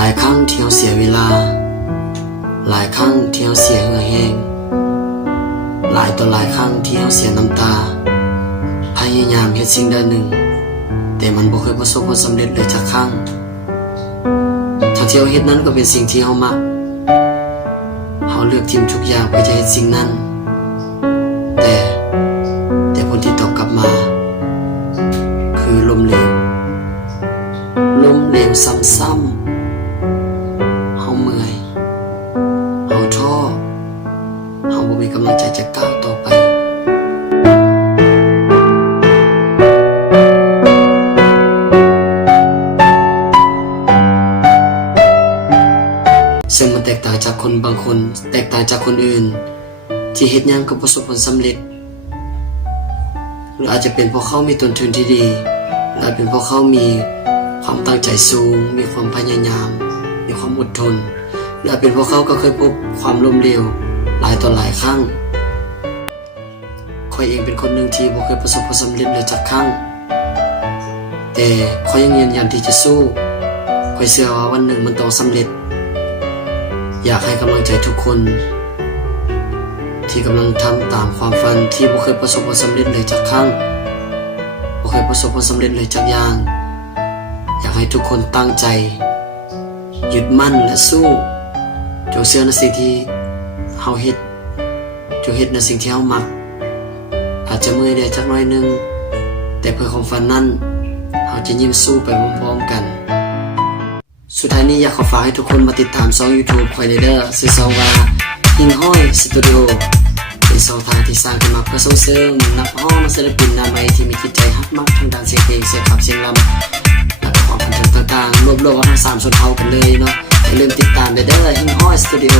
หลายครั้งที่เราเสียเวลาหลายครั้งที่เราเสียเหงื่อแห้งหลายต่อหลายครั้งที่เราเสียน้ำตาพยายามเฮ็ดสิ่งใดหนึ่งแต่มันบ่เคยประสบผลสำเร็จเลยสักครั้งทั้งที่เราเฮ็ดนั้นก็เป็นสิ่งที่เรามักเราเลือกทิ่มทุกอย่างเพื่อจะเฮ็ดสิ่งนั้นแต่ผลที่ตอบกลับมาคือล้มเหลวซ้ำๆเฮาเมื่อยเฮาท้อเฮาบ่มีกำลังใจจะก้าวต่อไปซึ่งมันแตกต่างจากคนบางคนแตกต่างจากคนอื่นที่เฮ็ดหยังก็ประสบผลสำเร็จหรืออาจจะเป็นเพราะเขามีต้นทุนที่ดีหรืออาจเป็นเพราะเขามีความตั้งใจสูงมีความพยายามมีความอดทนหรืออาจเป็นเพราะเขาก็เคยพบความล้มเหลวหลายต่อหลายครั้งข้อยเองเป็นคนหนึ่งที่บ่เคยประสบความสำเร็จเลยสักครั้งแต่ข้อยยังยืนยันที่จะสู้ข้อยเชื่อว่าวันหนึ่งมันต้องสำเร็จอยากให้กำลังใจทุกคนที่กำลังทำตามความฝันที่บ่เคยประสบความสำเร็จเลยสักครั้งบ่เคยประสบความสำเร็จเลยสักอย่างอยากให้ทุกคนตั้งใจยึดมั่นและสู้จงเชื่อในสิ่งที่เฮาเฮ็ดจงเฮ็ดในสิ่งที่เฮามักอาจจะเมื่อยได้จักหน่อยนึงแต่เพื่อความฝันนั้นเฮาจะยิ้มสู้ไปพร้อมๆกันสุดท้ายนี้อยากขอฝากให้ทุกคนมาติดตามช่อง YouTube ข่อยเด้อชื่อช่องว่าหิ่งห้อยสตูดิโอเป็นช่องทางที่สร้างขึ้นมาเพื่อส่งเสริมนักร้องศิลปินหน้าใหม่ที่มีจิตใจฮักมักทางด้านเสียงเพลงเสียงขับเสียงรำและความบันเทิงต่างๆรวบรวมมาทั้ง3ส่วนเท่ากันเลยเนาะอย่าลืมติดตามเด้อหิ่งห้อยสตูดิโอ